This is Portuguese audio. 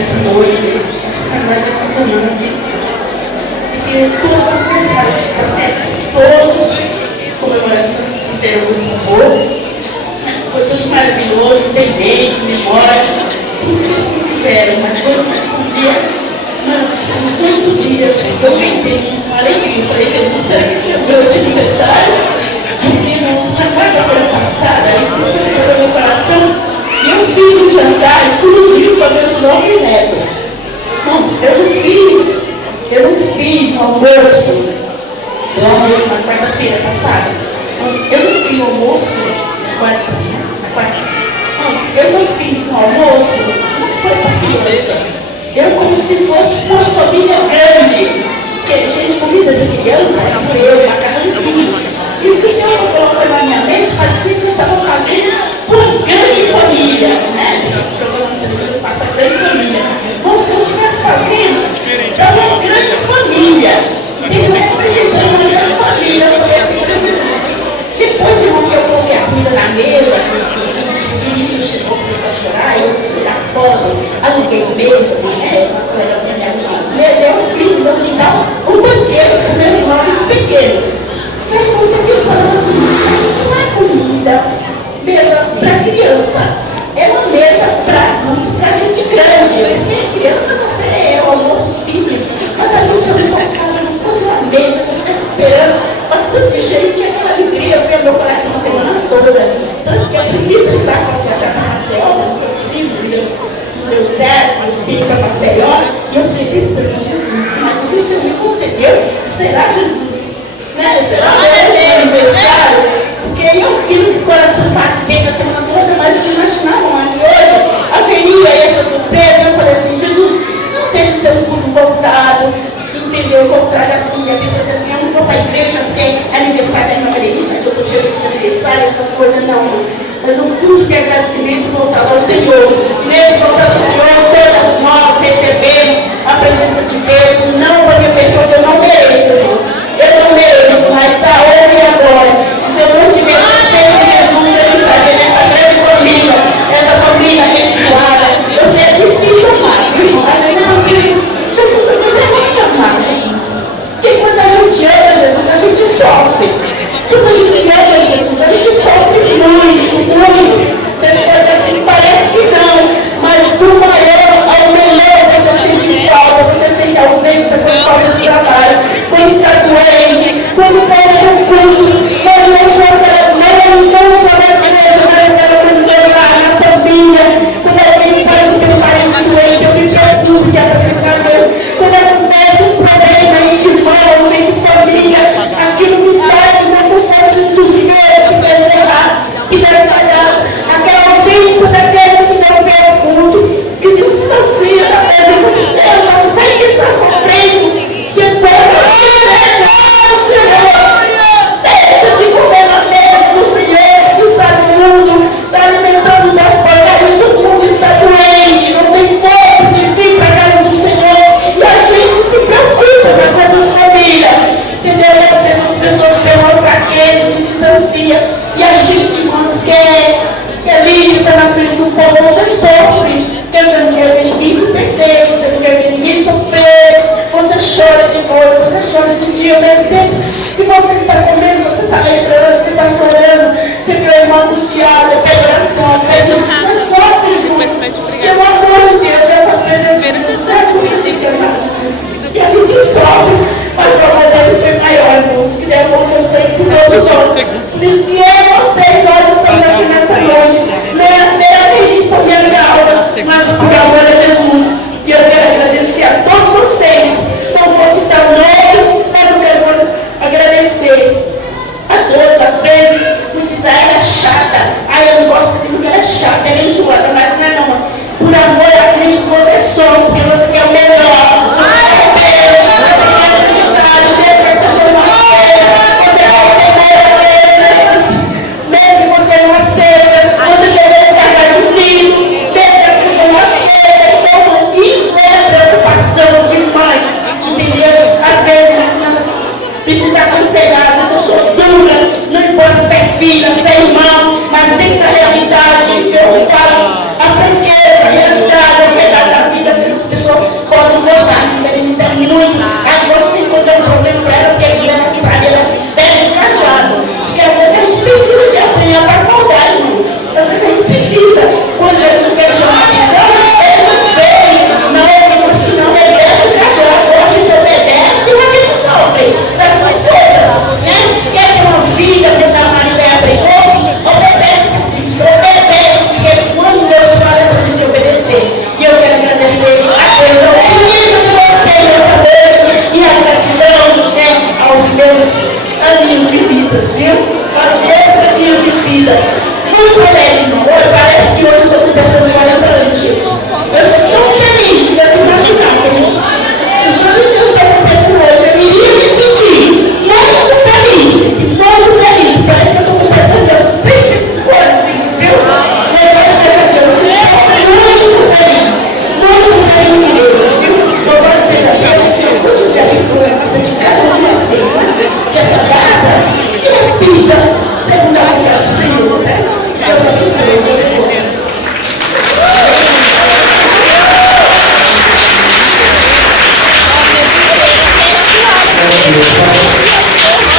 Hoje, acho que é mais emocionante, porque todos os aniversários, tá certo? Todos comemorações que fizeram o favor, foi tudo maravilhoso, independente, memória, tudo que eles fizeram, mas hoje foi um dia, uns 8 dias, eu entrei com alegria, falei, Jesus, será que esse é o meu de aniversário? Porque nós já quarta-feira passada, isso do meu coração. Eu fiz um jantar exclusivo para meus 9 netos. Nossa, eu não fiz almoço na quarta-feira passada. Nossa, eu não fiz almoço na quarta. Nossa, eu não fiz almoço, não foi para criança. Eu como se fosse uma família grande. Porque, gente, comida de criança é purê, macarrãozinho. E o que o Senhor colocou na minha mente parecia que eu estava fazendo uma grande família, né? O programa passa grande família. Como se eu estivesse fazendo para uma grande família. Entendeu? Representando uma grande família. Eu falei assim para Jesus. Depois, irmão, que eu coloquei a comida na mesa, o Vinícius chegou, começou a chorar, eu fui tirar foto, aluguei mesa, né? As mesas, eu fiz, então, me dá um banquete para meus móveis pequenos. E aí, você aqui falando assim, isso não é comida, mesa para criança, é uma mesa para adulto, para gente grande. Porque criança, você é um almoço simples, mas ali o Senhor me colocava, fosse uma mesa, que eu estivesse esperando, bastante gente, aquela alegria veio ao meu coração a semana toda. Tanto que eu preciso estar para viajar para Maceió, não foi possível, não deu certo, eu tive para Maceió, e eu fiquei pensando, Jesus, mas o que o Senhor me concedeu será Jesus? Né? Será meu aniversário? Porque eu aqui no coração batei na semana toda, mas eu não imaginava que hoje haveria essa surpresa. Eu falei assim, Jesus, não deixe de ter um culto voltado, entendeu? Voltado assim, a pessoa diz assim, eu não vou para a igreja porque é aniversário da irmã Berenice, eu estou cheio desse aniversário, essas coisas não. Mas um culto de agradecimento voltado ao Senhor, mesmo voltado ao Senhor,